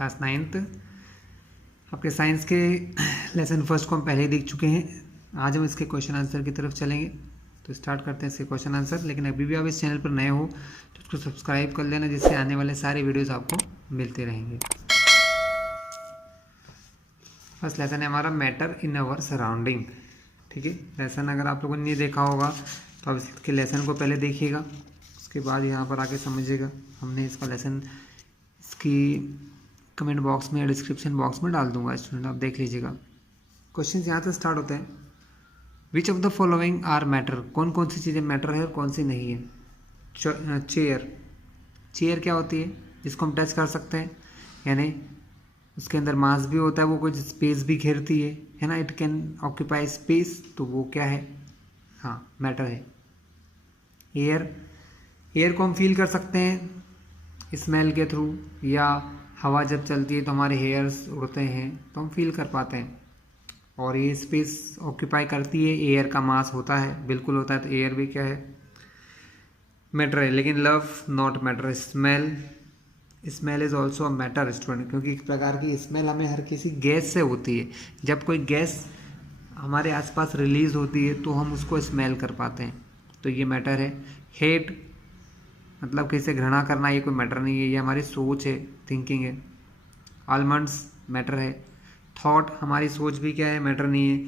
Class 9th। आपके science के lesson first को हम पहले ही देख चुके हैं। आज हम इसके क्वेश्चन आंसर की तरफ चलेंगे, तो स्टार्ट करते हैं इसके क्वेश्चन आंसर। लेकिन अभी भी आप इस चैनल पर नए हो तो इसको सब्सक्राइब कर लेना, जिससे आने वाले सारे वीडियोस आपको मिलते रहेंगे। फर्स्ट लेसन है हमारा मैटर इन अवर सराउंडिंग। ठीक है, लेसन अगर आप लोगों ने नहीं देखा होगा तो आप इसके लेसन को पहले देखिएगा, उसके बाद यहाँ पर आके समझिएगा। हमने इसका लेसन इसकी कमेंट बॉक्स में या डिस्क्रिप्शन बॉक्स में डाल दूंगा, स्टूडेंट आप देख लीजिएगा। क्वेश्चन यहाँ से स्टार्ट होते हैं। Which of the following are matter, कौन कौन सी चीज़ें मैटर है और कौन सी नहीं है। चेयर क्या होती है, जिसको हम टच कर सकते हैं, यानी उसके अंदर मास भी होता है, वो कुछ स्पेस भी घेरती है ना। इट कैन ऑक्यूपाई स्पेस, तो वो क्या है, हाँ मैटर है। एयर को हम फील कर सकते हैं स्मेल के थ्रू, या हवा जब चलती है तो हमारे हेयर्स उड़ते हैं तो हम फील कर पाते हैं। और ये स्पेस ऑक्यूपाई करती है, एयर का मास होता है, बिल्कुल होता है, तो एयर भी क्या है, मैटर है। लेकिन love not matter. Smell is also a matter student, क्योंकि एक प्रकार की स्मेल हमें हर किसी गैस से होती है। जब कोई गैस हमारे आसपास रिलीज होती है तो हम उसको स्मेल कर पाते हैं, तो ये मैटर है। हेट मतलब किसी से घृणा करना, ये कोई मैटर नहीं है, ये हमारी सोच है, थिंकिंग है। आलमंड्स मैटर है। थॉट हमारी सोच भी क्या है, मैटर नहीं है।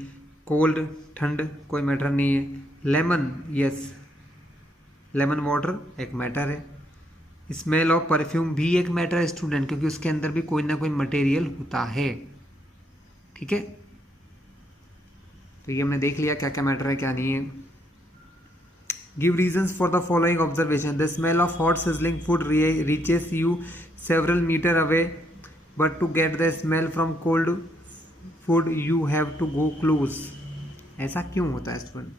कोल्ड ठंड कोई मैटर नहीं है। लेमन यस, लेमन वाटर एक मैटर है। स्मेल ऑफ परफ्यूम भी एक मैटर है स्टूडेंट, क्योंकि उसके अंदर भी कोई ना कोई मटेरियल होता है। ठीक है, तो ये हमने देख लिया क्या क्या मैटर है क्या नहीं है। Give reasons for the following observation. The smell of hot sizzling food reaches you several metre away, but to get the smell from cold food you have to go close. ऐसा क्यों होता है student?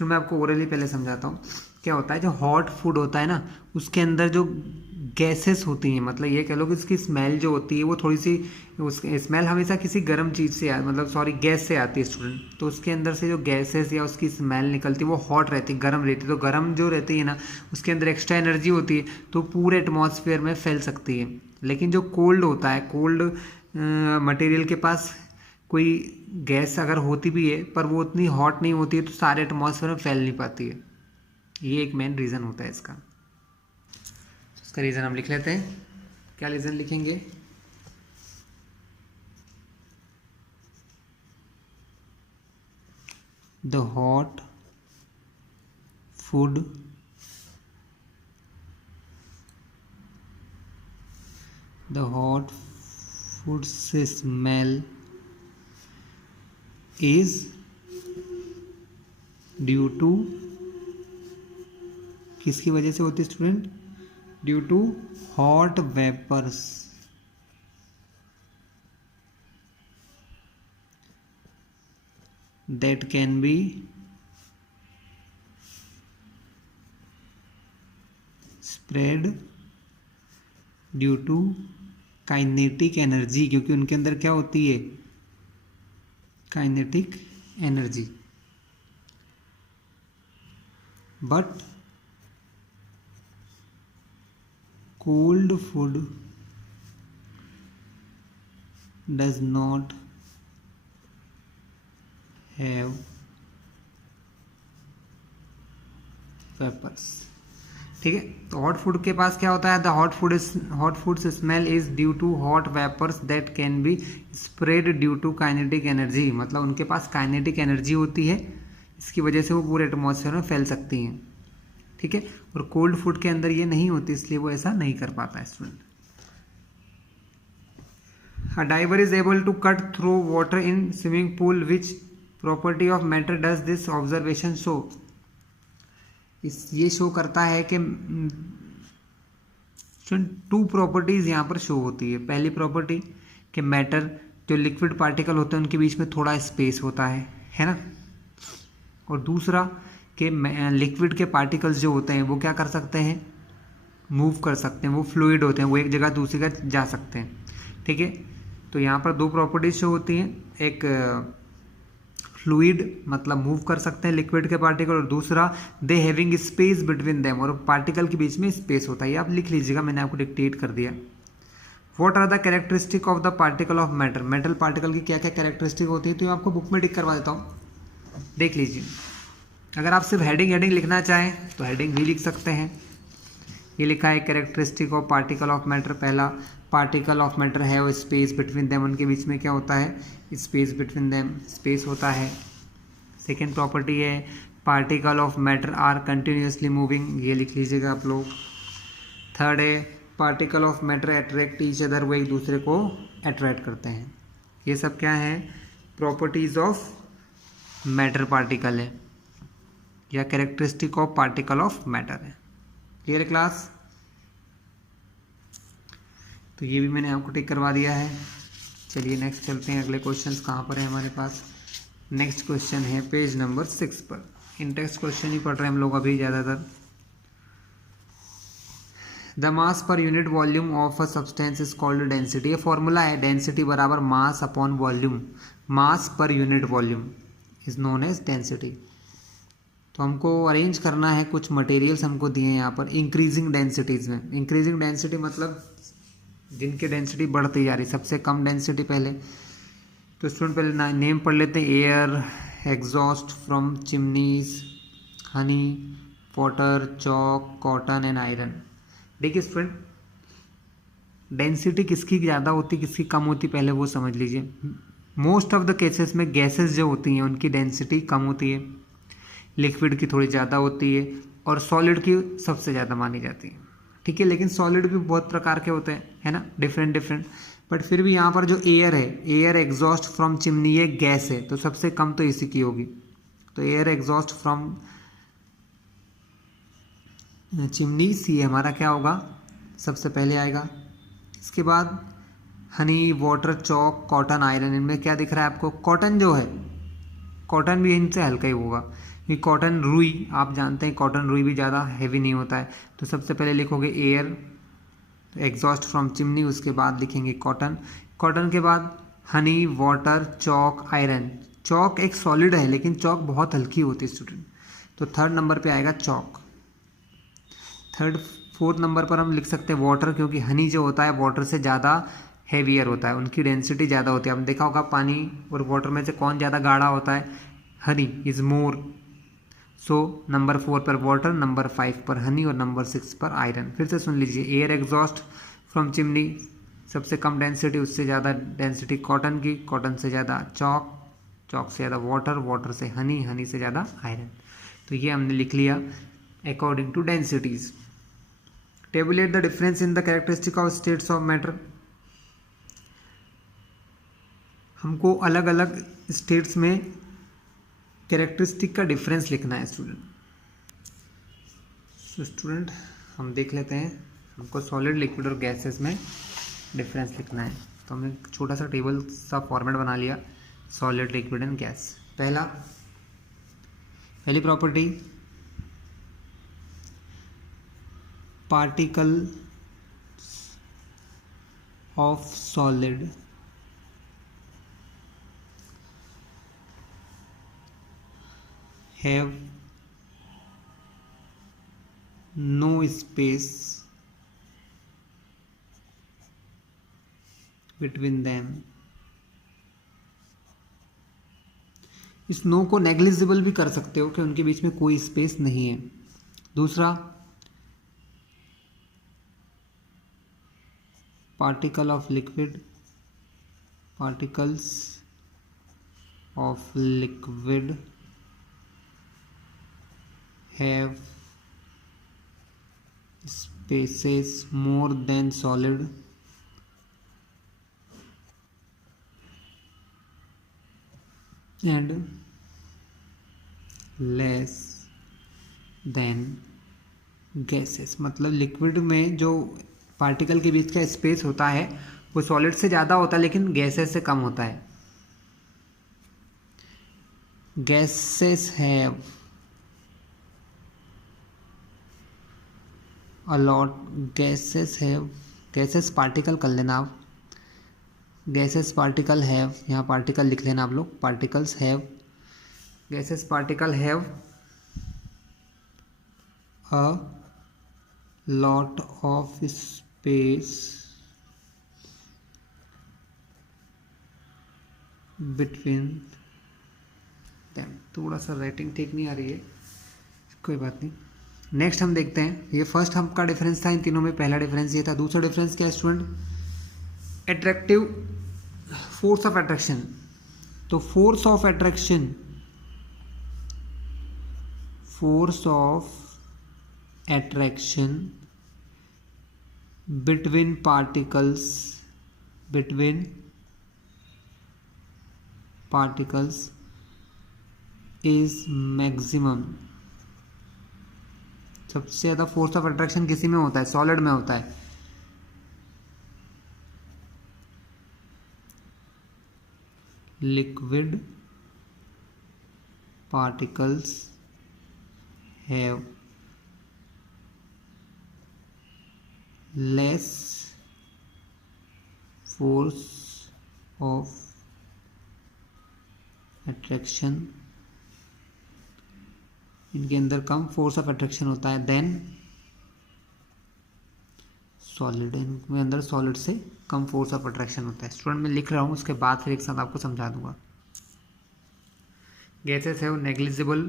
मैं आपको orally पहले समझाता हूँ क्या होता है। जो हॉट फूड होता है ना, उसके अंदर जो गैसेस होती हैं, मतलब ये कह लो कि उसकी स्मेल जो होती है वो थोड़ी सी, उसकी स्मेल हमेशा किसी गर्म चीज़ से गैस से आती है स्टूडेंट। तो उसके अंदर से जो गैसेस या उसकी स्मेल निकलती है वो हॉट रहती है, गर्म रहती है। तो गर्म जो रहती है ना, उसके अंदर एक्स्ट्रा एनर्जी होती है, तो पूरे एटमॉस्फेयर में फैल सकती है। लेकिन जो कोल्ड होता है, कोल्ड मटेरियल के पास कोई गैस अगर होती भी है पर वो उतनी हॉट नहीं होती है, तो सारे एटमॉस्फेयर में फैल नहीं पाती है। ये एक मेन रीज़न होता है इसका। इसका रीज़न हम लिख लेते हैं। क्या रीज़न लिखेंगे? द हॉट फूड से स्मेल इज ड्यू टू, किसकी वजह से होती है student? Due to hot vapours that can be spread due to kinetic energy, क्योंकि उनके अंदर क्या होती है, kinetic energy. But cold food does not have vapors। ठीक है, तो हॉट फूड के पास क्या होता है? The hot food smell is due to hot vapours that can be spread due to kinetic energy. मतलब उनके पास काइनेटिक एनर्जी होती है, इसकी वजह से वो पूरे एटमॉस्फेयर में फैल सकती हैं। ठीक है, और कोल्ड फूड के अंदर ये नहीं होती, इसलिए वो ऐसा नहीं कर पाता है student. A diver is able to cut through water in swimming pool, which property of matter does this observation show. ये शो करता है कि टू प्रॉपर्टीज यहाँ पर शो होती है। पहली प्रॉपर्टी कि मैटर, जो लिक्विड पार्टिकल होते हैं उनके बीच में थोड़ा स्पेस होता है ना। और दूसरा कि लिक्विड के पार्टिकल्स जो होते हैं वो क्या कर सकते हैं, मूव कर सकते हैं, वो फ्लूइड होते हैं, वो एक जगह दूसरी जगह जा सकते हैं। ठीक है, तो यहाँ पर दो प्रॉपर्टीज शो होती हैं, एक फ्लूइड मतलब मूव कर सकते हैं लिक्विड के पार्टिकल, और दूसरा they having space between them, और पार्टिकल के बीच में स्पेस होता है। ये आप लिख लीजिएगा, मैंने आपको डिक्टेट कर दिया। What are the characteristic of the particle of matter, metal particle की क्या क्या कैरेक्टरिस्टिक होती है, तो ये आपको बुक में टिक करवा देता हूँ, देख लीजिए। अगर आप सिर्फ हेडिंग लिखना चाहें तो हेडिंग भी लिख सकते हैं। ये लिखा है characteristic of particle of matter. पहला, पार्टिकल ऑफ मैटर है वो स्पेस बिटवीन देम, उनके बीच में क्या होता है, स्पेस बिटवीन देम, स्पेस होता है। सेकेंड प्रॉपर्टी है particle of matter are continuously moving, ये लिख लीजिएगा आप लोग। थर्ड है particle of matter attract each other, वो एक दूसरे को अट्रैक्ट करते हैं। ये सब क्या है, प्रॉपर्टीज ऑफ मैटर पार्टिकल है या characteristic of particle of matter है। Clear class? तो ये भी मैंने आपको टिक करवा दिया है। चलिए नेक्स्ट चलते हैं, अगले क्वेश्चंस कहाँ पर है हमारे पास। नेक्स्ट क्वेश्चन है पेज नंबर 6 पर। इन टेक्स्ट क्वेश्चन ही पढ़ रहे हैं हम लोग अभी ज़्यादातर। The mass per unit volume of a substance is called density. ये फॉर्मूला है, डेंसिटी बराबर mass upon volume, mass per unit volume is known as density. तो हमको अरेंज करना है, कुछ मटेरियल्स हमको दिए हैं यहाँ पर इंक्रीजिंग डेंसिटीज़ में। इंक्रीजिंग डेंसिटी मतलब जिनकी डेंसिटी बढ़ती जा रही, सबसे कम डेंसिटी पहले। तो स्टूडेंट पहले नेम पढ़ लेते हैं। Air, exhaust from chimneys, Honey, water, chalk, cotton and iron. देखिए स्टूडेंट, डेंसिटी किसकी ज़्यादा होती किसकी कम होती पहले वो समझ लीजिए। मोस्ट ऑफ द केसेस में गैसेस जो होती हैं उनकी डेंसिटी कम होती है, लिक्विड की थोड़ी ज़्यादा होती है और सॉलिड की सबसे ज़्यादा मानी जाती है। ठीक है, लेकिन सॉलिड भी बहुत प्रकार के होते हैं, है ना, डिफरेंट डिफरेंट। बट फिर भी यहाँ पर जो एयर है, एयर एग्जॉस्ट फ्रॉम चिमनी, ये गैस है तो सबसे कम तो इसी की होगी। तो एयर एग्जॉस्ट फ्रॉम चिमनी, सी हमारा क्या होगा, सबसे पहले आएगा। इसके बाद Honey, water, chalk, cotton, iron. इनमें क्या दिख रहा है आपको, कॉटन जो है, कॉटन भी इनसे हल्का ही होगा। ये कॉटन, रुई, आप जानते हैं कॉटन रुई भी ज़्यादा हैवी नहीं होता है। तो सबसे पहले लिखोगे एयर एग्जॉस्ट फ्रॉम चिमनी, उसके बाद लिखेंगे कॉटन, कॉटन के बाद Honey, water, chalk, iron. Chalk एक सॉलिड है लेकिन चॉक बहुत हल्की होती है स्टूडेंट, तो थर्ड नंबर पे आएगा चॉक। फोर्थ नंबर पर हम लिख सकते हैं वाटर, क्योंकि हनी जो होता है वाटर से ज़्यादा हैवियर होता है, उनकी डेंसिटी ज़्यादा होती है। आपने देखा होगा पानी और वाटर में से कौन ज़्यादा गाढ़ा होता है, honey is more. So number 4 पर वाटर, नंबर 5 पर हनी और नंबर 6 पर आयरन। फिर से सुन लीजिए, एयर एग्जॉस्ट फ्रॉम चिमनी सबसे कम डेंसिटी, उससे ज़्यादा डेंसिटी कॉटन की, कॉटन से ज़्यादा चॉक, चॉक से ज़्यादा वाटर, वाटर से हनी, हनी से ज़्यादा आयरन। तो ये हमने लिख लिया according to densities. Tabulate the difference in the characteristic of states of matter. हमको अलग अलग स्टेट्स में कैरेक्टरिस्टिक का डिफरेंस लिखना है स्टूडेंट। तो स्टूडेंट हम देख लेते हैं, हमको सॉलिड, लिक्विड और गैसेस में डिफरेंस लिखना है। तो हमने एक छोटा सा टेबल सा फॉर्मेट बना लिया, सॉलिड, लिक्विड एंड गैस। पहली property, particle of solid have no space between them। इस नो को नेग्लिजिबल भी कर सकते हो कि उनके बीच में कोई स्पेस नहीं है। दूसरा, particle of liquid, particles of liquid have spaces more than solid and less than gases। मतलब लिक्विड में जो पार्टिकल के बीच का स्पेस होता है वो सॉलिड से ज़्यादा होता है लेकिन गैसेस से कम होता है। Gases have a lot, gases have, gases particle कर लेना आप, गैसेस पार्टिकल हैव, यहाँ पार्टिकल लिख लेना आप लोग, particles have, gases particle have a lot of space between them. थोड़ा सा राइटिंग ठीक नहीं आ रही है, कोई बात नहीं। नेक्स्ट हम देखते हैं, ये फर्स्ट हम का डिफरेंस था इन तीनों में, पहला डिफरेंस ये था। दूसरा डिफरेंस क्या है student? Attractive force of attraction. तो force of attraction, force of attraction between particles, between particles is maximum. सबसे ज़्यादा फोर्स ऑफ अट्रैक्शन किसी में होता है? सॉलिड में होता है। Liquid particles have less force of attraction, इनके अंदर कम फोर्स ऑफ अट्रैक्शन होता है देन सॉलिड, इनके अंदर सॉलिड से कम फोर्स ऑफ अट्रैक्शन होता है। स्टूडेंट मैं लिख रहा हूँ, उसके बाद फिर एक साथ आपको समझा दूंगा। Gases have negligible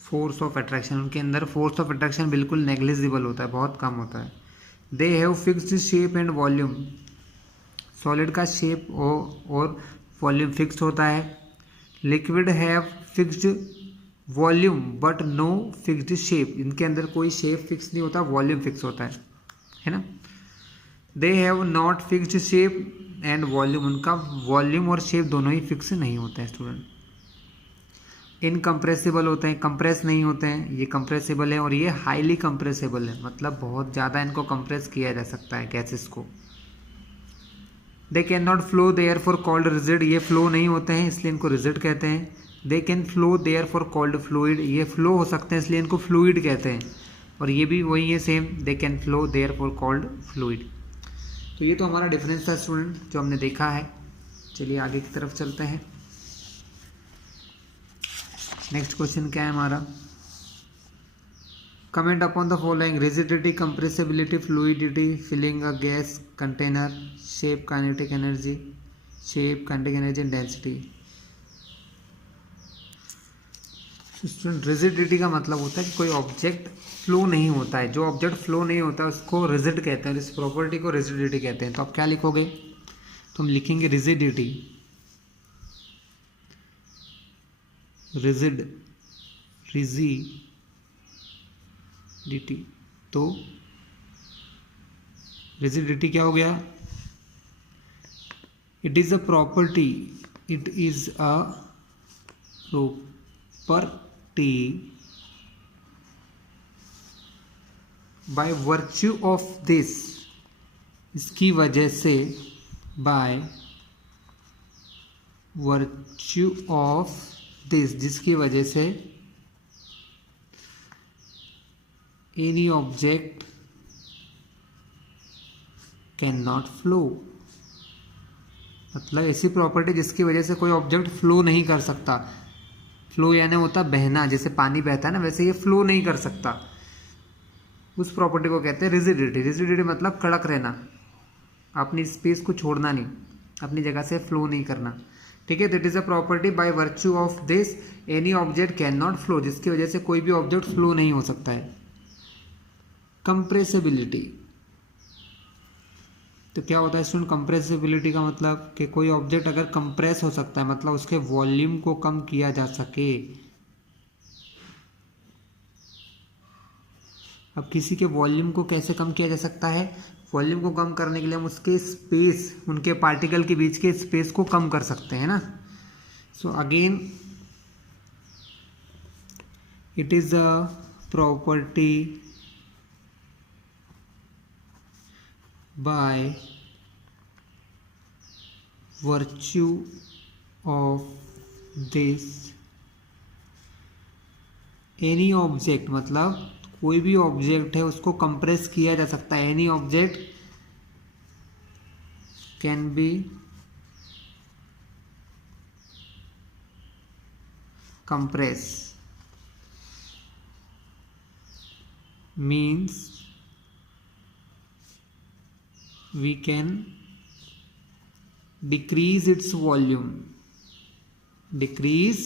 force of attraction, उनके अंदर फोर्स ऑफ अट्रैक्शन बिल्कुल नेग्लिजिबल होता है, बहुत कम होता है। They have fixed shape and volume, solid का शेप और वॉल्यूम फिक्स्ड होता है। Liquid have fixed volume but no fixed shape, इनके अंदर कोई शेप फिक्स नहीं होता, वॉल्यूम फिक्स होता है ना। They have not fixed shape and volume, उनका वॉल्यूम और शेप दोनों ही फिक्स नहीं होते हैं स्टूडेंट। इनकम्प्रेसिबल होते हैं, कंप्रेस नहीं होते हैं, ये कंप्रेसिबल है और ये हाईली कंप्रेसिबल है, मतलब बहुत ज़्यादा इनको कंप्रेस किया जा सकता है गैसेस को। They can not flow therefore called rigid, ये फ्लो नहीं होते हैं इसलिए इनको रिजिड कहते हैं। They can flow therefore called fluid, ये फ्लो हो सकते हैं इसलिए इनको फ्लूइड कहते हैं। और ये भी वही है same, they can flow therefore called fluid. तो ये तो हमारा डिफरेंस था स्टूडेंट जो हमने देखा है। चलिए आगे की तरफ चलते हैं। नेक्स्ट क्वेश्चन क्या है हमारा? Comment upon the following: rigidity, compressibility, fluidity, filling a gas container, shape, kinetic energy, shape, kinetic energy and density. Student rigidity का मतलब होता है कि कोई ऑब्जेक्ट फ्लो नहीं होता है, जो ऑब्जेक्ट फ्लो नहीं होता है उसको रिजिड कहते हैं, इस प्रॉपर्टी को रिजिडिटी कहते हैं। तो आप क्या लिखोगे? तो हम लिखेंगे रिजिडिटी, रिजिड, रिजिडिटी। तो रिजिडिटी क्या हो गया? It is a property, it is a property by virtue of this, इसकी वजह से, बाय वर्च्यू ऑफ दिस, जिसकी वजह से any object can not flow, मतलब ऐसी प्रॉपर्टी जिसकी वजह से कोई ऑब्जेक्ट फ्लो नहीं कर सकता। फ्लो यानी होता बहना, जैसे पानी बहता है ना, वैसे ये फ्लो नहीं कर सकता। उस प्रॉपर्टी को कहते हैं रिजिडिटी। रिजिडिटी मतलब कड़क रहना, अपनी स्पेस को छोड़ना नहीं, अपनी जगह से फ्लो नहीं करना। ठीक है, that is a property by virtue of this any object can not flow, जिसकी वजह से कोई भी ऑब्जेक्ट फ्लो नहीं हो सकता है। कंप्रेसिबिलिटी, तो क्या होता है स्टूडेंट? कंप्रेसिबिलिटी का मतलब कि कोई ऑब्जेक्ट अगर कंप्रेस हो सकता है, मतलब उसके वॉल्यूम को कम किया जा सके। अब किसी के वॉल्यूम को कैसे कम किया जा सकता है? वॉल्यूम को कम करने के लिए हम उसके स्पेस, उनके पार्टिकल के बीच के स्पेस को कम कर सकते हैं ना। So again it is a property by virtue of this any object, मतलब कोई भी ऑब्जेक्ट है उसको कंप्रेस किया जा सकता है। Any object can be compress, means we can decrease its volume, decrease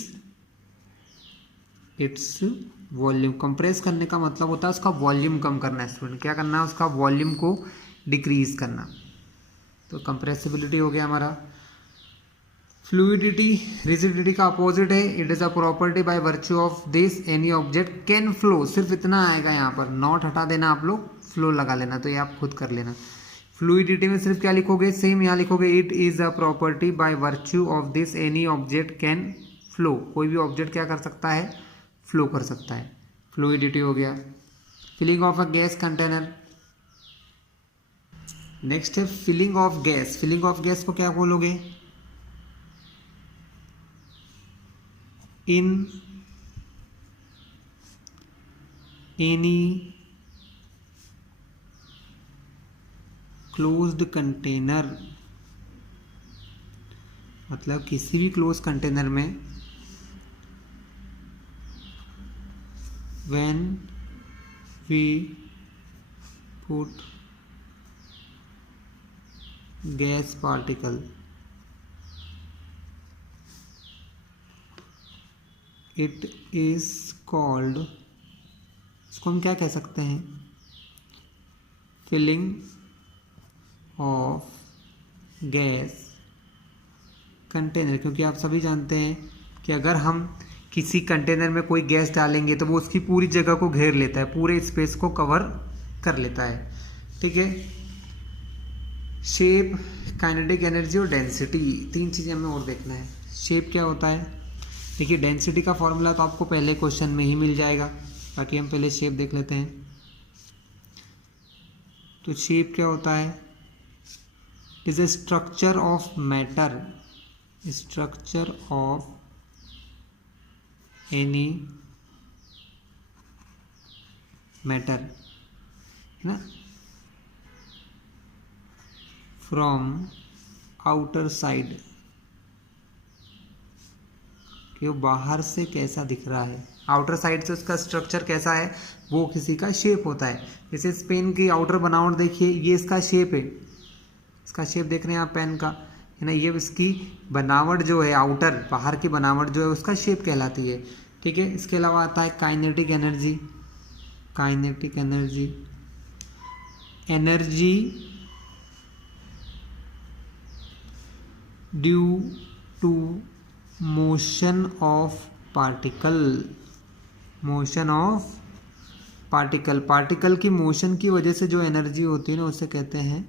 its volume. Compress करने का मतलब होता है उसका वॉल्यूम कम करना है स्टूडेंट, क्या करना है, उसका वॉल्यूम को डिक्रीज करना। तो कंप्रेसिबिलिटी हो गया हमारा। फ्लूइडिटी, रिजिडिटी का अपोजिट है, it is a property by virtue of this any object can flow, सिर्फ इतना आएगा यहाँ पर, नॉट हटा देना आप लोग, फ्लो लगा लेना, तो ये आप खुद कर लेना। फ्लूइडिटी में सिर्फ क्या लिखोगे, सेम यहाँ लिखोगे, it is a property by virtue of this any object can flow, कोई भी ऑब्जेक्ट क्या कर सकता है, फ्लो कर सकता है, फ्लूइडिटी हो गया। Filling of a gas container, next है filling of gas. Filling of gas को क्या बोलोगे, इन एनी क्लोज्ड कंटेनर, मतलब किसी भी क्लोज कंटेनर में, when we put gas particle, it is called, इसको हम क्या कह सकते हैं, फिलिंग ऑफ गैस कंटेनर, क्योंकि आप सभी जानते हैं कि अगर हम किसी कंटेनर में कोई गैस डालेंगे तो वो उसकी पूरी जगह को घेर लेता है, पूरे स्पेस को कवर कर लेता है, ठीक है। शेप, काइनेटिक एनर्जी और डेंसिटी, तीन चीज़ें हमें और देखना है। शेप क्या होता है, देखिए डेंसिटी का फॉर्मूला तो आपको पहले क्वेश्चन में ही मिल जाएगा, बाकी हम पहले शेप देख लेते हैं। तो शेप क्या होता है, is a structure of matter, structure of any matter, है ना, फ्रॉम आउटर साइड, कि वो बाहर से कैसा दिख रहा है, आउटर साइड से उसका स्ट्रक्चर कैसा है, वो किसी का शेप होता है। जैसे इस पेन की आउटर बनावट देखिए, ये इसका शेप है, इसका शेप देख रहे हैं आप पेन का, है ना, ये इसकी बनावट जो है, आउटर बाहर की बनावट जो है उसका शेप कहलाती है, ठीक है। इसके अलावा आता है kinetic energy, kinetic energy, energy due to motion of particle, motion of particle, particle की मोशन की वजह से जो एनर्जी होती है ना, उसे कहते हैं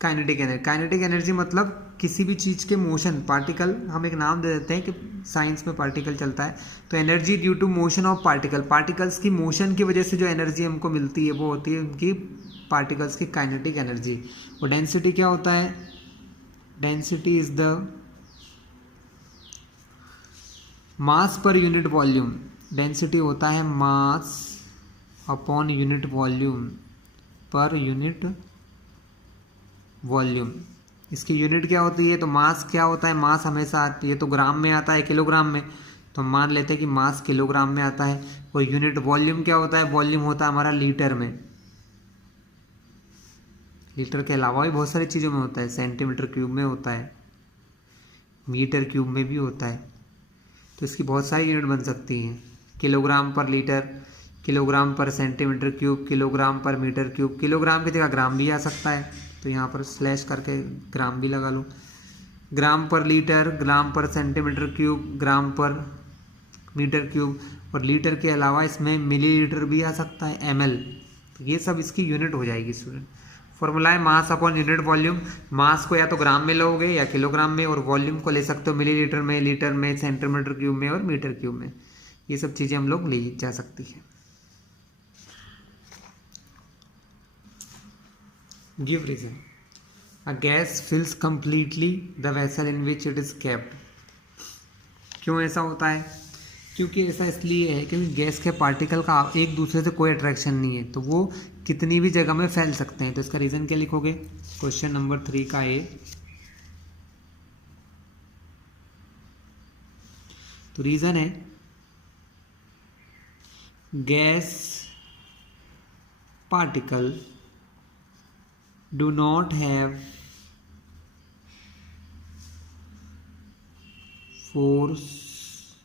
काइनेटिक एनर्जी। काइनेटिक एनर्जी मतलब किसी भी चीज़ के मोशन, पार्टिकल हम एक नाम दे देते हैं कि साइंस में पार्टिकल चलता है, तो energy due to motion of particle, particles की मोशन की वजह से जो एनर्जी हमको मिलती है वो होती है उनकी पार्टिकल्स की काइनेटिक एनर्जी। और डेंसिटी क्या होता है, density is the mass per unit volume, density होता है मास अपॉन यूनिट वॉल्यूम, पर यूनिट वॉल्यूम। इसकी यूनिट क्या होती है, तो मास क्या होता है, मास हमेशा आती है तो ग्राम में आता है, किलोग्राम में, तो हम मान लेते हैं कि मास किलोग्राम में आता है। और यूनिट वॉल्यूम क्या होता है, वॉल्यूम होता है हमारा लीटर में, लीटर के अलावा भी बहुत सारी चीज़ों में होता है, सेंटीमीटर क्यूब में होता है, मीटर क्यूब में भी होता है, तो इसकी बहुत सारी यूनिट बन सकती हैं, किलोग्राम पर लीटर, किलोग्राम पर सेंटीमीटर क्यूब, किलोग्राम पर मीटर क्यूब, किलोग्राम की जगह ग्राम भी आ सकता है, तो यहाँ पर स्लैश करके ग्राम भी लगा लो, ग्राम पर लीटर, ग्राम पर सेंटीमीटर क्यूब, ग्राम पर मीटर क्यूब, और लीटर के अलावा इसमें मिलीलीटर भी आ सकता है, ml, तो ये सब इसकी यूनिट हो जाएगी स्टूडेंट। फॉर्मूला है मास अपॉन यूनिट वॉल्यूम, मास को या तो ग्राम में लोगे या किलोग्राम में, और वॉल्यूम को ले सकते हो मिलीलीटर में, लीटर में, सेंटीमीटर क्यूब में और मीटर क्यूब में, ये सब चीज़ें हम लोग ले जा सकती है। Give reason, a gas fills completely the vessel in which it is kept. क्यों ऐसा होता है, क्योंकि ऐसा इसलिए है क्योंकि गैस के पार्टिकल का एक दूसरे से कोई अट्रैक्शन नहीं है, तो वो कितनी भी जगह में फैल सकते हैं। तो इसका रीज़न क्या लिखोगे, क्वेश्चन नंबर 3 का ए, तो रीज़न है gas particle do not have force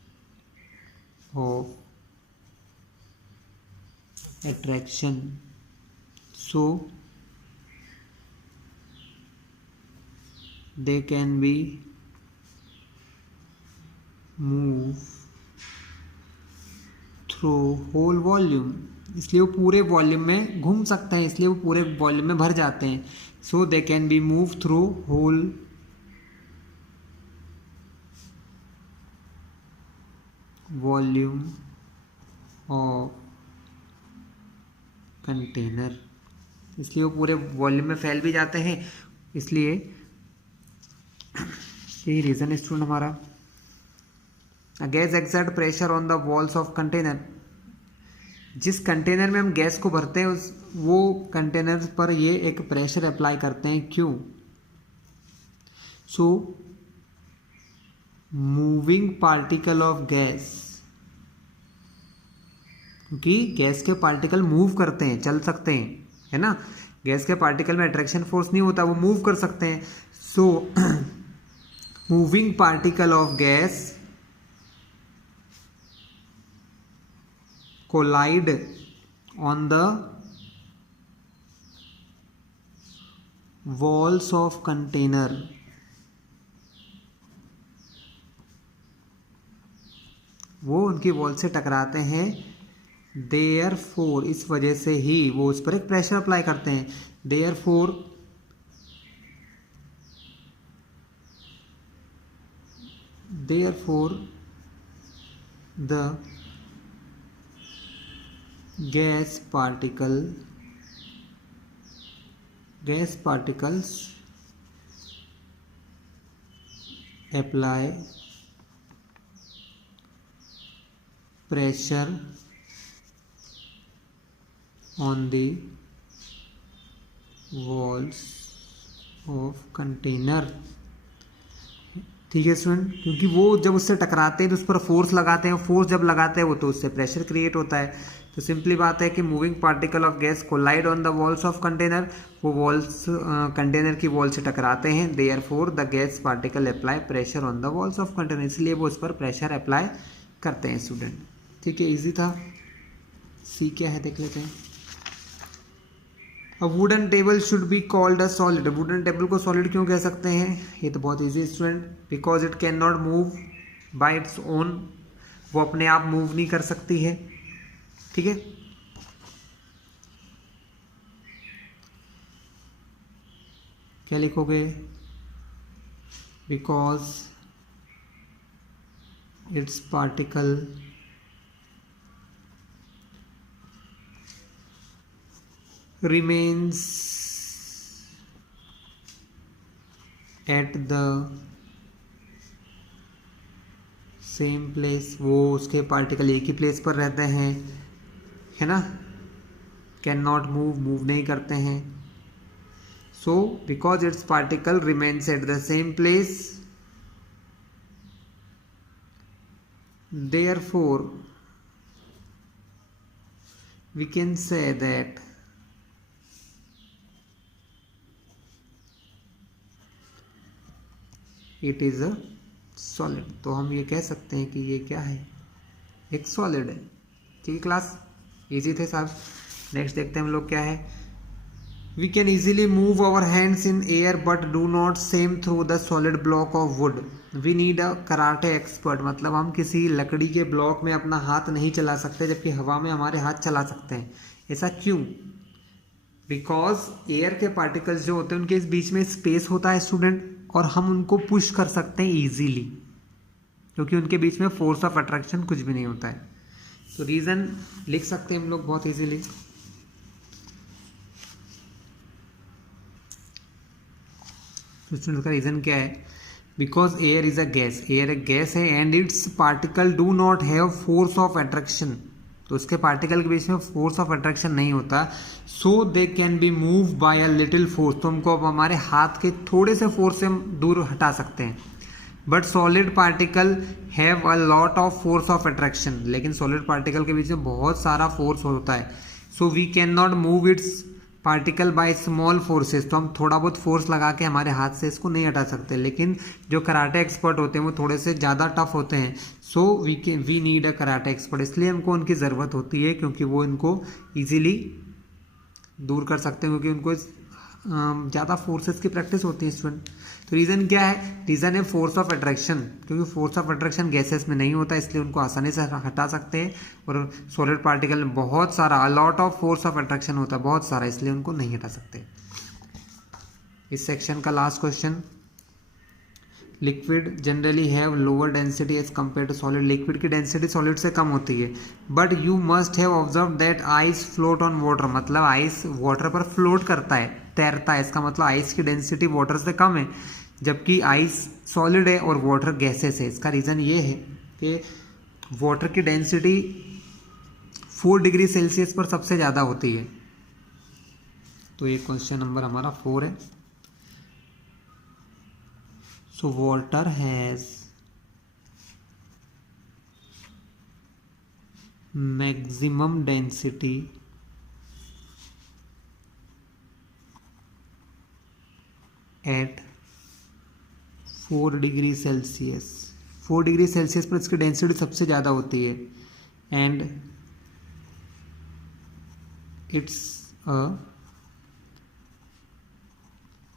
of attraction, so they can be moved through whole volume, इसलिए वो पूरे वॉल्यूम में घूम सकते हैं, इसलिए वो पूरे वॉल्यूम में भर जाते हैं. So they can be move through whole volume of container, इसलिए वो पूरे वॉल्यूम में फैल भी जाते हैं. इसलिए यही रीज़न है स्टूडेंट हमारा. Gas exert pressure on the walls of container, जिस कंटेनर में हम गैस को भरते हैं उस वो कंटेनर पर ये एक प्रेशर अप्लाई करते हैं. क्यों? So moving particle of gas, क्योंकि गैस के पार्टिकल मूव करते हैं, चल सकते हैं, है ना. गैस के पार्टिकल में अट्रैक्शन फोर्स नहीं होता, वो मूव कर सकते हैं. So moving particle of gas collide on the walls of container, वो उनकी वॉल से टकराते हैं. Therefore, इस वजह से ही वो उस पर एक प्रेशर अप्लाई करते हैं. Therefore, the gas particles apply pressure on the walls of container. ठीक है स्टूडेंट, क्योंकि वो जब उससे टकराते हैं तो उस पर फोर्स लगाते हैं, फोर्स जब लगाते हैं वो तो उससे प्रेशर क्रिएट होता है. तो सिंपली बात है कि moving particle of gas collide on the walls of container, वो वॉल्स कंटेनर की वॉल से टकराते हैं. Therefore the gas particle apply pressure on the walls of container, इसलिए वो उस पर प्रेशर अप्लाई करते हैं स्टूडेंट. ठीक है, इजी था. सी क्या है देख लेते हैं. A wooden table should be called a solid. Wooden table को सॉलिड क्यों कह सकते हैं? ये तो बहुत easy student. Because it can not move by its own, वो अपने आप मूव नहीं कर सकती है. ठीक है, क्या लिखोगे? Because its particle remains at the same place, वो उसके पार्टिकल एक ही प्लेस पर रहते हैं, है ना. कैन नॉट मूव, मूव नहीं करते हैं. So because its particle remains at the same place, therefore we can say that it is a solid. तो हम ये कह सकते हैं कि ये क्या है? एक सॉलिड है. ठीक है क्लास, इजी थे साहब. नेक्स्ट देखते हैं हम लोग क्या है. We can easily move our hands in air but do not same through the solid block of wood. We need a karate expert, मतलब हम किसी लकड़ी के ब्लॉक में अपना हाथ नहीं चला सकते जबकि हवा में हमारे हाथ चला सकते हैं. ऐसा क्यों? बिकॉज एयर के पार्टिकल्स जो होते हैं उनके इस बीच में स्पेस होता है स्टूडेंट, और हम उनको पुश कर सकते हैं इजीली, क्योंकि उनके बीच में फोर्स ऑफ अट्रैक्शन कुछ भी नहीं होता है. तो रीज़न लिख सकते हैं हम लोग बहुत इजीली. तो स्टूडेंट का रीज़न क्या है? Because air is a gas, air एक गैस है, and it's particle do not have force of attraction, तो उसके पार्टिकल के बीच में फोर्स ऑफ अट्रैक्शन नहीं होता. So they can be move by a little force, तो हमको अब हमारे हाथ के थोड़े से फोर्स से हम दूर हटा सकते हैं. But solid particle have a lot of force of attraction, लेकिन सॉलिड पार्टिकल के बीच में बहुत सारा फोर्स होता है. So we can not move its particle by small forces, तो हम थोड़ा बहुत फोर्स लगा के हमारे हाथ से इसको नहीं हटा सकते, लेकिन जो कराटे एक्सपर्ट होते हैं वो थोड़े से ज़्यादा टफ होते हैं, so we need a karate expert, इसलिए हमको उनकी ज़रूरत होती है क्योंकि वो इनको ईजिली दूर कर सकते हैं, क्योंकि उनको ज़्यादा फोर्सेस की प्रैक्टिस होती है स्टूडेंट। तो रीज़न क्या है, रीज़न है फोर्स ऑफ अट्रैक्शन, क्योंकि फोर्स ऑफ अट्रैक्शन गैसेस में नहीं होता, इसलिए उनको आसानी से हटा सकते हैं, और सॉलिड पार्टिकल में बहुत सारा a lot of force of attraction होता है, बहुत सारा, इसलिए उनको नहीं हटा सकते। इस सेक्शन का last question, liquid generally have lower density as compare to solid, liquid की डेंसिटी सॉलिड से कम होती है, but you must have observe that ice float on water, मतलब आइस वाटर पर फ्लोट करता है, तैरता है, इसका मतलब आइस की डेंसिटी वाटर से कम है, जबकि आइस सॉलिड है और वाटर गैसेस है। इसका रीज़न ये है कि वाटर की डेंसिटी 4 डिग्री सेल्सियस पर सबसे ज़्यादा होती है। तो ये क्वेश्चन नंबर हमारा 4 है। So water has maximum density at 4 degree Celsius, 4 degree Celsius पर इसकी डेंसिटी सबसे ज़्यादा होती है, and it's a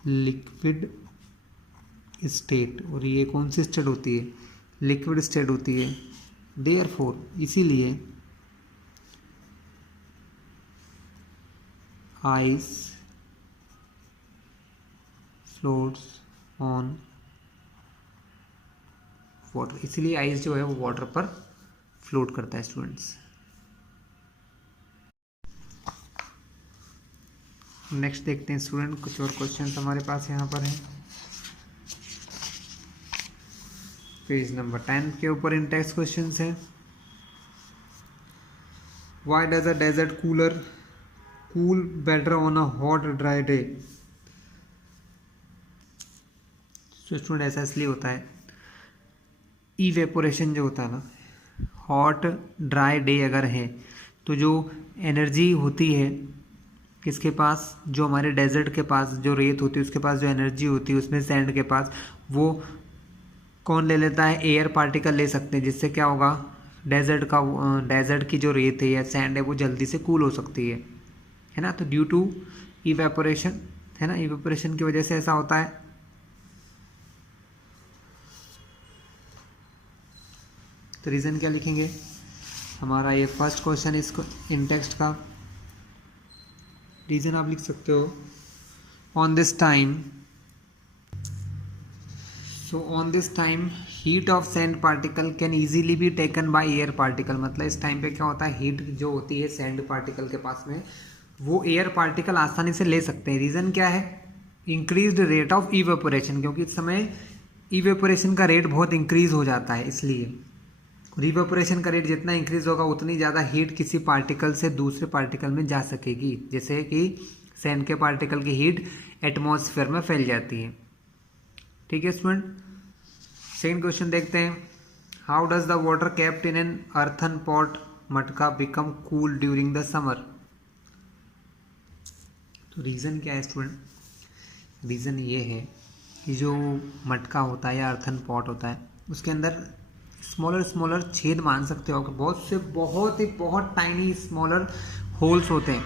liquid state, और ये कौन सी स्टेट होती है, लिक्विड स्टेट होती है, देयरफॉर इसीलिए आइस फ्लोट्स ऑन वाटर, इसीलिए आइस जो है वो वाटर पर फ्लोट करता है स्टूडेंट्स। नेक्स्ट देखते हैं स्टूडेंट, कुछ और क्वेश्चन हमारे पास यहाँ पर हैं। पेज नंबर 10 के ऊपर इन टेक्स्ट क्वेश्चन है। Why does a desert cooler cool better on a hot dry day. Student ऐसा इसलिए होता है, इवेपोरेशन जो होता है ना, हॉट ड्राई डे अगर है तो जो एनर्जी होती है किसके पास, जो हमारे डेजर्ट के पास जो रेत होती है उसके पास जो एनर्जी होती है, उसमें सैंड के पास, वो कौन ले लेता है, एयर पार्टिकल ले सकते हैं, जिससे क्या होगा, डेजर्ट की जो रेत है या सैंड है वो जल्दी से कूल हो सकती है ना। तो ड्यू टू इवेपोरेशन, है ना, इवेपोरेशन की वजह से ऐसा होता है। तो रीज़न क्या लिखेंगे, हमारा ये फर्स्ट क्वेश्चन इसको इन टेक्स्ट का रीज़न आप लिख सकते हो, on this time, so on this time heat of sand particle can easily be taken by air particle, मतलब इस टाइम पे क्या होता है, हीट जो होती है सैंड पार्टिकल के पास में वो एयर पार्टिकल आसानी से ले सकते हैं। रीज़न क्या है, इंक्रीज्ड रेट ऑफ इवेपोरेशन, क्योंकि इस समय इवेपोरेशन का रेट बहुत इंक्रीज हो जाता है, इसलिए इवेपोरेशन का रेट जितना इंक्रीज होगा उतनी ज़्यादा हीट किसी पार्टिकल से दूसरे पार्टिकल में जा सकेगी, जैसे कि सैंड के पार्टिकल की हीट एटमॉस्फेयर में फैल जाती है। ठीक है स्टूडेंट, सेकंड क्वेश्चन देखते हैं, how does the water kept in an earthen pot matka become cool during the summer. तो रीज़न क्या है स्टूडेंट, रीज़न ये है कि जो मटका होता है या अर्थन पॉट होता है उसके अंदर स्मॉलर छेद मान सकते हो, बहुत टाइनी स्मॉलर होल्स होते हैं।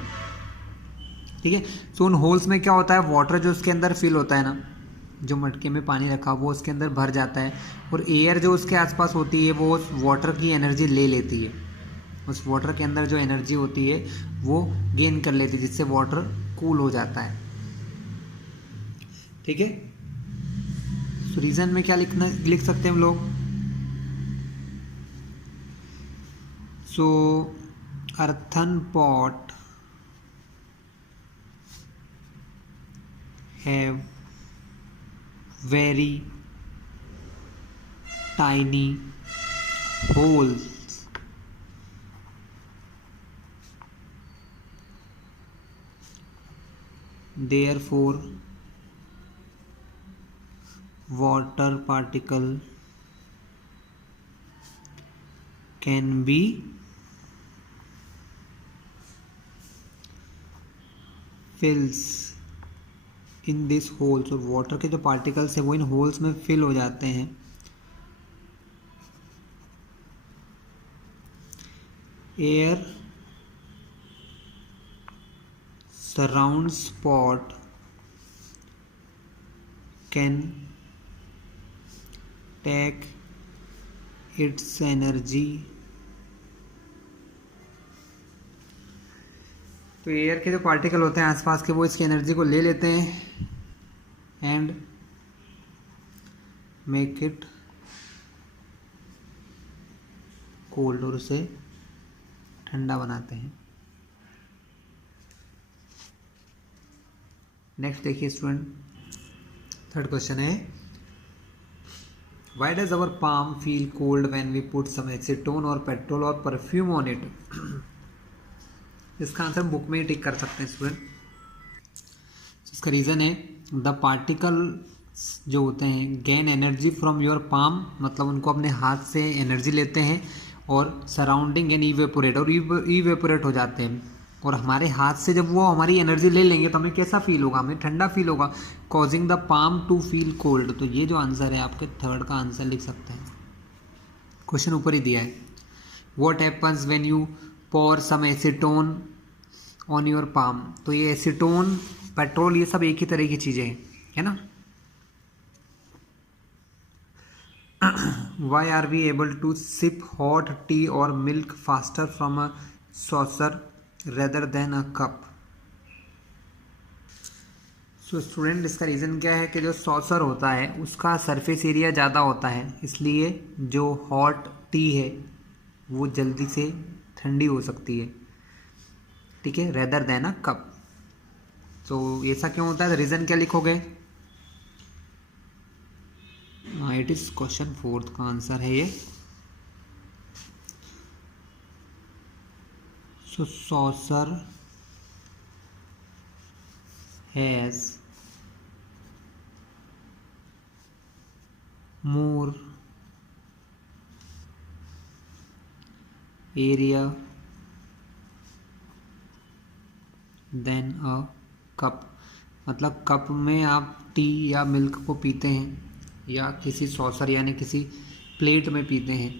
ठीक है, तो उन होल्स में क्या होता है, वाटर जो उसके अंदर फिल होता है ना, जो मटके में पानी रखा वो उसके अंदर भर जाता है, और एयर जो उसके आसपास होती है वो उस वाटर की एनर्जी ले लेती है, उस वाटर के अंदर जो एनर्जी होती है वो गेन कर लेती है, जिससे वाटर कूल हो जाता है। ठीक है, तो रीज़न में क्या लिख सकते हैं हम लोग, so earthen pot have very tiny holes, therefore water particle can be fills in this holes, और वाटर के जो पार्टिकल्स है वो इन होल्स में फिल हो जाते हैं। Air surround spot can take its energy. तो एयर के जो पार्टिकल होते हैं आसपास के वो इसकी एनर्जी को ले लेते हैं एंड मेक इट कोल्ड, और उसे ठंडा बनाते हैं। नेक्स्ट देखिए स्टूडेंट, थर्ड क्वेश्चन है, why does our palm feel cold when we put some acetone और पेट्रोल और परफ्यूम ऑन इट। इसका आंसर बुक में ही टिक कर सकते हैं स्टूडेंट। इसका रीज़न है द पार्टिकल जो होते हैं gain energy from your palm, मतलब उनको अपने हाथ से एनर्जी लेते हैं और सराउंडिंग एंड इवेपोरेट, और इवेपोरेट हो जाते हैं। और हमारे हाथ से जब वो हमारी एनर्जी ले लेंगे तो हमें कैसा फील होगा, हमें ठंडा फील होगा, causing the palm to feel cold. तो ये जो आंसर है आपके थर्ड का आंसर लिख सकते हैं। क्वेश्चन ऊपर ही दिया है, what happens when you pour some acetone on your palm. तो ये एसीटोन, पेट्रोल, ये सब एक ही तरह की चीज़ें हैं, है ना। Why are we able to sip hot tea और milk faster from a saucer rather than a cup. So student, इसका रीज़न क्या है कि जो सॉसर होता है उसका सरफेस एरिया ज़्यादा होता है, इसलिए जो हॉट टी है वो जल्दी से ठंडी हो सकती है, ठीक है, रेदर देन अ कप। तो ऐसा क्यों होता है, रीज़न क्या लिखोगे। इट इज क्वेश्चन फोर्थ का आंसर है ये। So saucer has more area than a cup, मतलब कप में आप टी या मिल्क को पीते हैं या किसी सॉसर यानी किसी प्लेट में पीते हैं,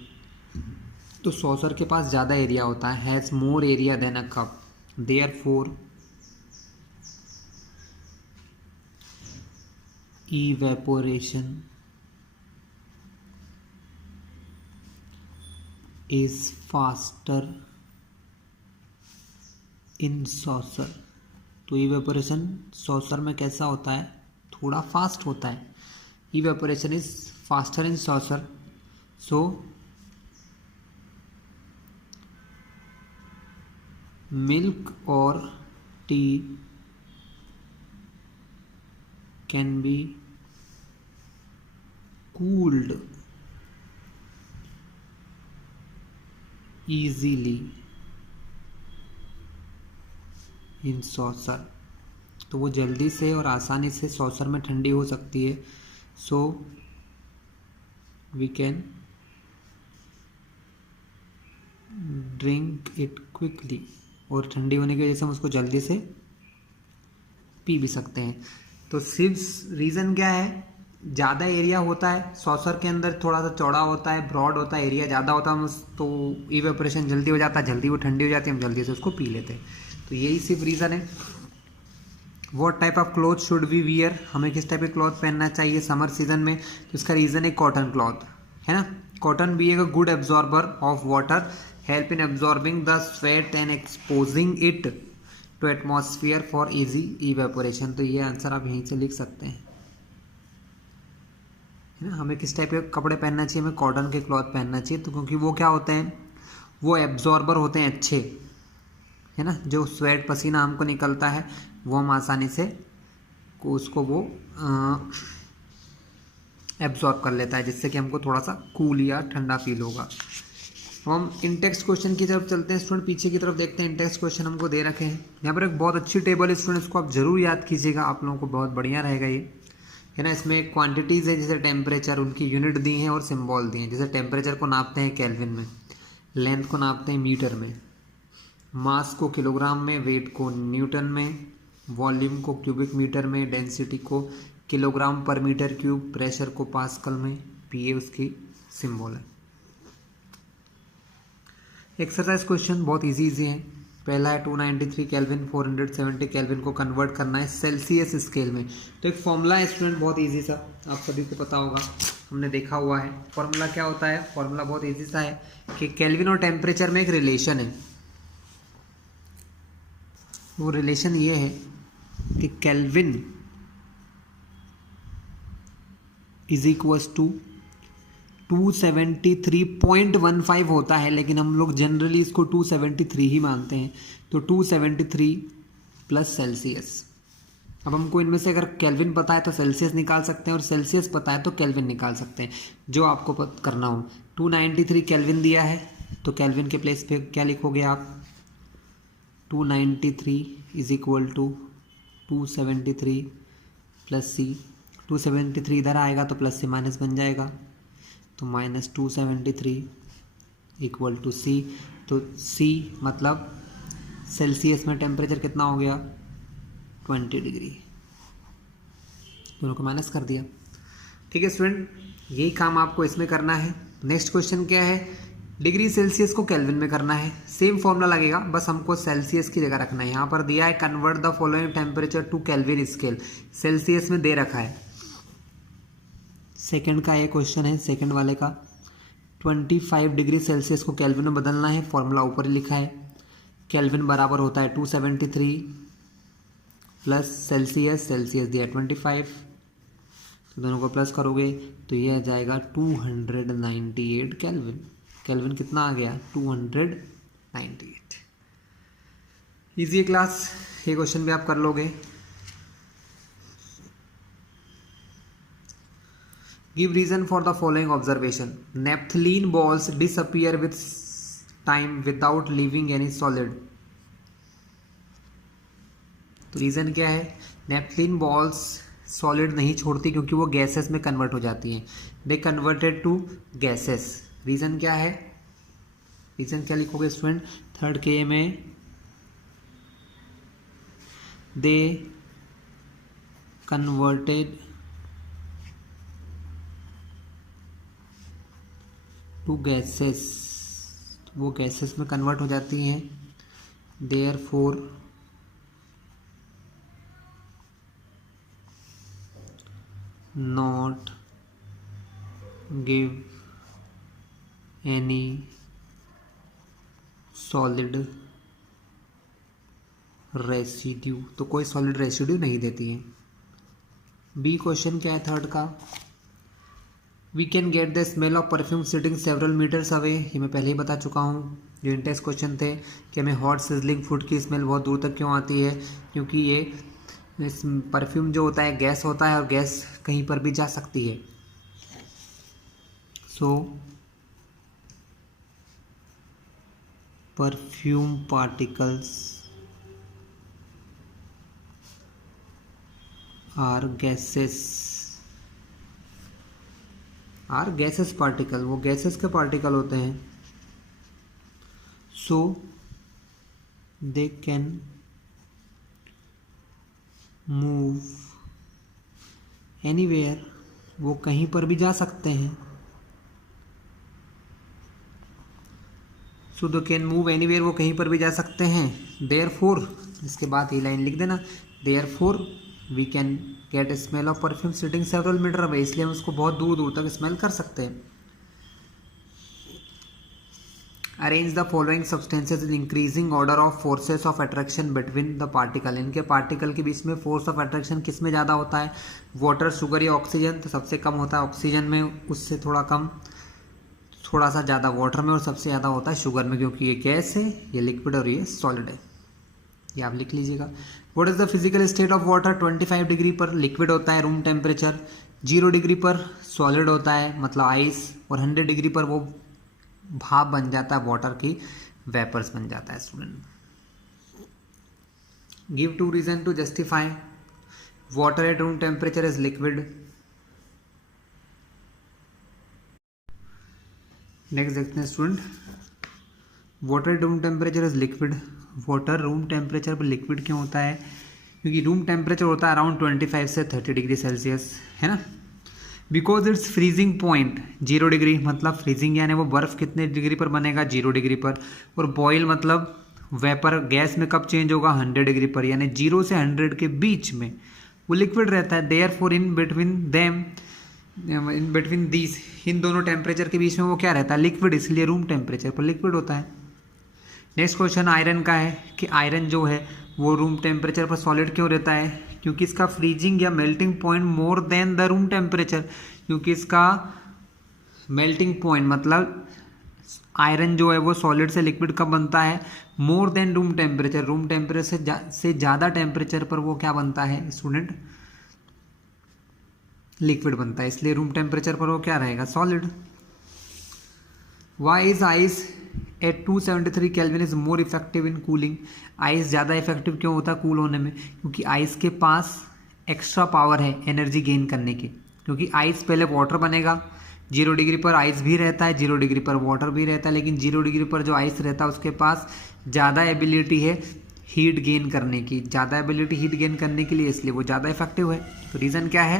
तो सॉसर के पास ज़्यादा एरिया होता है, has more area than a cup, therefore evaporation is faster in saucer। तो evaporation saucer में कैसा होता है, थोड़ा फास्ट होता है। evaporation is faster in saucer, so milk or tea can be cooled easily in saucer। तो वो जल्दी से और आसानी से सॉसर में ठंडी हो सकती है, so we can drink it quickly, और ठंडी होने की वजह से हम उसको जल्दी से पी भी सकते हैं। तो सिर्फ रीज़न क्या है, ज़्यादा एरिया होता है सॉसर के अंदर, थोड़ा सा चौड़ा होता है, ब्रॉड होता है, एरिया ज़्यादा होता है, तो इवेपोरेशन जल्दी हो जाता है, जल्दी वो ठंडी हो जाती है, हम जल्दी से उसको पी लेते हैं। तो यही सिर्फ रीज़न है। What type of cloth should we wear, हमें किस टाइप के क्लॉथ पहनना चाहिए समर सीजन में, तो इसका रीज़न है कॉटन क्लॉथ, है ना। Cotton being a good absorber of water help in absorbing the sweat and exposing it to atmosphere for easy evaporation. तो ये आंसर आप यहीं से लिख सकते हैं, है ना। हमें किस टाइप के कपड़े पहनना चाहिए, हमें कॉटन के क्लॉथ पहनना चाहिए, तो क्योंकि वो क्या होते हैं, वो एब्जॉर्बर होते हैं अच्छे, है ना। जो स्वेट पसीना हमको निकलता है वो हम आसानी से उसको वो एब्जॉर्ब कर लेता है, जिससे कि हमको थोड़ा सा कूल या ठंडा फील होगा। तो हम इंटेक्स्ट क्वेश्चन की तरफ चलते हैं स्टूडेंट, पीछे की तरफ देखते हैं। इंटेक्स्ट क्वेश्चन हमको दे रखे हैं यहाँ पर, एक बहुत अच्छी टेबल है स्टूडेंट, इसको आप जरूर याद कीजिएगा, आप लोगों को बहुत बढ़िया रहेगा ये, है ना। इसमें क्वांटिटीज़ है, जैसे टेम्परेचर, उनकी यूनिट दी हैं और सिंबल दिए हैं। जैसे टेम्परेचर को नापते हैं केल्विन में, लेंथ को नापते हैं मीटर में, मास को किलोग्राम में, वेट को न्यूटन में, वॉल्यूम को क्यूबिक मीटर में, डेंसिटी को किलोग्राम पर मीटर क्यूब, प्रेशर को पास्कल में, पीए उसकी सिंबल है। एक्सरसाइज क्वेश्चन बहुत इजी है। पहला है 293 केल्विन 470 केल्विन को कन्वर्ट करना है सेल्सियस स्केल में। तो एक फॉर्मूला है स्टूडेंट, बहुत इजी सा, आप सभी को पता होगा, हमने देखा हुआ है। फॉर्मूला क्या होता है? फॉर्मूला बहुत इजी सा है कि केल्विन और टेम्परेचर में एक रिलेशन है। वो रिलेशन ये है कि केल्विन इज इक्वल्स टू 273.15 होता है, लेकिन हम लोग जनरली इसको 273 ही मानते हैं। तो 273 प्लस सेल्सियस। अब हमको इनमें से अगर केल्विन पता है तो सेल्सियस निकाल सकते हैं, और सेल्सियस पता है तो केल्विन निकाल सकते हैं, जो आपको करना हो। 293 केल्विन दिया है, तो केल्विन के प्लेस पे क्या लिखोगे आप? 293 इज इक्वल टू 273 प्लस सी। 273 इधर आएगा तो प्लस से माइनस बन जाएगा, तो माइनस 273 इक्वल टू सी। तो सी मतलब सेल्सियस में टेम्परेचर कितना हो गया? 20 डिग्री। दोनों को माइनस कर दिया। ठीक है स्टूडेंट, यही काम आपको इसमें करना है। नेक्स्ट क्वेश्चन क्या है? डिग्री सेल्सियस को केल्विन में करना है। सेम फॉर्मूला लगेगा, बस हमको सेल्सियस की जगह रखना है। यहाँ पर दिया है convert the following temperature to Kelvin scale, Celsius में दे रखा है। सेकंड का ये क्वेश्चन है, सेकंड वाले का 25 डिग्री सेल्सियस को केल्विन में बदलना है। फॉर्मूला ऊपर ही लिखा है, केल्विन बराबर होता है 273 प्लस सेल्सियस, सेल्सियस दिया 25, तो दोनों को प्लस करोगे तो ये आ जाएगा 298 केल्विन। केल्विन कितना आ गया? 298। इजी है क्लास, ये क्वेश्चन भी आप कर लोगे। Give reason for the following observation. Naphthalene balls disappear with time without leaving any solid. तो रीज़न क्या है? नेपथलीन बॉल्स सॉलिड नहीं छोड़ती क्योंकि वो गैसेस में कन्वर्ट हो जाती हैं। They converted to gases. Reason क्या है? रीज़न क्या लिखोगे स्टूडेंट? थर्ड के में दे कन्वर्टेड टू गैसेस, वो गैसेस में कन्वर्ट हो जाती हैं। Therefore not give any solid residue, तो कोई सॉलिड रेसिड्यू नहीं देती है। बी क्वेश्चन क्या है थर्ड का? We can get the smell of perfume sitting several metres away. ये मैं पहले ही बता चुका हूँ, जो इंटेस्ट क्वेश्चन थे कि हमें हॉट सिजलिंग फूड की स्मेल बहुत दूर तक क्यों आती है, क्योंकि ये इस परफ्यूम जो होता है गैस होता है, और गैस कहीं पर भी जा सकती है। So perfume particles are gases particle, वो गैसेस के पार्टिकल होते हैं। So they can move anywhere, वो कहीं पर भी जा सकते हैं। So they can move anywhere, वो कहीं पर भी जा सकते हैं। देयरफॉर, इसके बाद ये लाइन लिख देना, therefore we can get smell of perfume sitting several metre away, इसलिए हम उसको बहुत दूर दूर तक स्मेल कर सकते हैं। Arrange the following substances in increasing order of forces of attraction between the particle. इनके पार्टिकल के बीच में फोर्स ऑफ अट्रैक्शन किस में ज़्यादा होता है? वाटर, शुगर या ऑक्सीजन? तो सबसे कम होता है ऑक्सीजन में, उससे थोड़ा कम, थोड़ा सा ज़्यादा वाटर में, और सबसे ज़्यादा होता है शुगर में, क्योंकि ये गैस है, ये लिक्विड और ये सॉलिड है। ये आप लिख लीजिएगा। What is the physical state of water? 25 degree पर लिक्विड होता है रूम टेम्परेचर, 0 डिग्री पर सॉलिड होता है मतलब आइस, और 100 डिग्री पर वो भाप बन जाता है, वाटर की वेपर्स बन जाता है। Student, give 2 reason to justify water at room temperature is liquid. Next देखते हैं student, water at room temperature is liquid. Water room temperature पर लिक्विड क्यों होता है? क्योंकि रूम टेम्परेचर होता है अराउंड 25 से 30 डिग्री सेल्सियस, है ना। Because it's freezing point 0 degree, मतलब फ्रीजिंग यानी वो बर्फ़ कितने डिग्री पर बनेगा, 0 डिग्री पर। और बॉयल मतलब वेपर गैस में कब चेंज होगा, 100 डिग्री पर, यानी 0 से 100 के बीच में वो लिक्विड रहता है। Therefore in between these, इन दोनों टेम्परेचर के बीच में वो क्या रहता है, लिक्विड, इसलिए रूम टेम्परेचर पर लिक्विड होता है। नेक्स्ट क्वेश्चन आयरन का है कि आयरन जो है वो रूम टेम्परेचर पर सॉलिड क्यों रहता है, क्योंकि इसका फ्रीजिंग या melting point more than the room temperature, क्योंकि इसका मेल्टिंग पॉइंट मतलब आयरन जो है वो सॉलिड से लिक्विड कब बनता है, more than room temperature, room temperature से ज़्यादा टेम्परेचर पर वो क्या बनता है स्टूडेंट, लिक्विड बनता है, इसलिए रूम टेम्परेचर पर वो क्या रहेगा, solid. Why is ice at 273 Kelvin is more effective in cooling, ice ज़्यादा इफेक्टिव क्यों होता है कूल होने में, क्योंकि आइस के पास एक्स्ट्रा पावर है एनर्जी गेन करने की, क्योंकि आइस पहले वाटर बनेगा, 0 डिग्री पर आइस भी रहता है, 0 डिग्री पर वाटर भी रहता है, लेकिन 0 डिग्री पर जो आइस रहता है उसके पास ज़्यादा एबिलिटी है हीट गेन करने की, ज़्यादा एबिलिटी हीट गेन करने के लिए, इसलिए वो ज़्यादा इफेक्टिव है। तो रीज़न क्या है,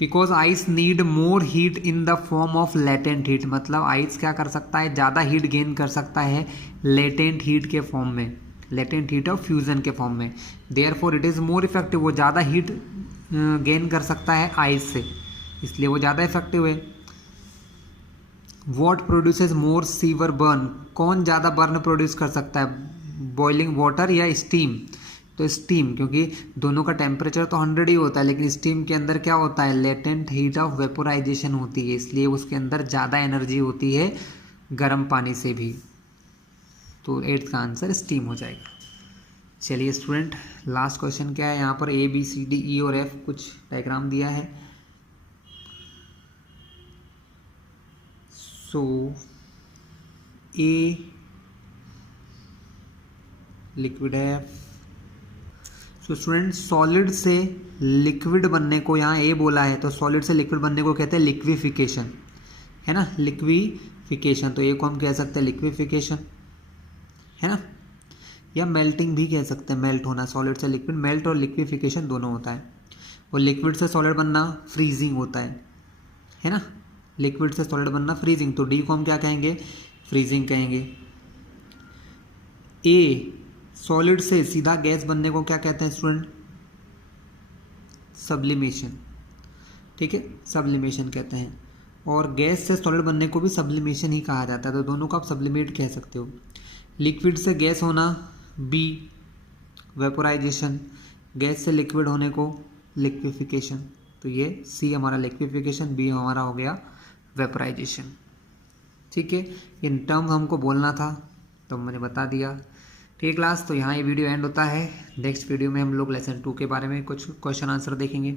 because ice need more heat in the form of latent heat, मतलब आइस क्या कर सकता है, ज़्यादा हीट गेन कर सकता है लेटेंट हीट के फॉर्म में, लेटेंट हीट ऑफ फ्यूजन के फॉर्म में। Therefore it is more effective, वो ज़्यादा हीट गेन कर सकता है आइस से, इसलिए वो ज़्यादा इफेक्टिव है। What produces more sewer burn, कौन ज़्यादा बर्न प्रोड्यूस कर सकता है, बॉइलिंग वाटर या स्टीम, तो स्टीम, क्योंकि दोनों का टेम्परेचर तो 100 ही होता है, लेकिन स्टीम के अंदर क्या होता है, लेटेंट हीट ऑफ वेपोराइजेशन होती है, इसलिए उसके अंदर ज़्यादा एनर्जी होती है गर्म पानी से भी। तो 8th का आंसर स्टीम हो जाएगा। चलिए स्टूडेंट, लास्ट क्वेश्चन क्या है, यहाँ पर A B C D E और F कुछ डायग्राम दिया है। सो A लिक्विड है, सो स्टूडेंट सॉलिड से लिक्विड बनने को यहाँ ए बोला है, तो सॉलिड से लिक्विड बनने को कहते हैं लिक्विफिकेशन, है ना, लिक्विफिकेशन। तो ए को हम कह सकते हैं लिक्विफिकेशन, है ना, या मेल्टिंग भी कह सकते हैं, मेल्ट होना, सॉलिड से लिक्विड मेल्ट और लिक्विफिकेशन दोनों होता है। और लिक्विड से सॉलिड बनना फ्रीजिंग होता है ना, लिक्विड से सॉलिड बनना फ्रीजिंग, तो डी को हम क्या कहेंगे, फ्रीजिंग कहेंगे। ए सॉलिड से सीधा गैस बनने को क्या कहते हैं स्टूडेंट, सब्लिमेशन, ठीक है, सब्लिमेशन कहते हैं। और गैस से सॉलिड बनने को भी सब्लिमेशन ही कहा जाता है, तो दोनों को आप सब्लिमेट कह सकते हो। लिक्विड से गैस होना बी वेपोराइजेशन, गैस से लिक्विड होने को लिक्विफिकेशन, तो ये सी हमारा लिक्विफिकेशन, बी हमारा हो गया वेपोराइजेशन, ठीक है। इन टर्म हमको बोलना था तो मैंने बता दिया। ठीक क्लास, तो यहाँ ये वीडियो एंड होता है। नेक्स्ट वीडियो में हम लोग लेसन 2 के बारे में कुछ क्वेश्चन आंसर देखेंगे।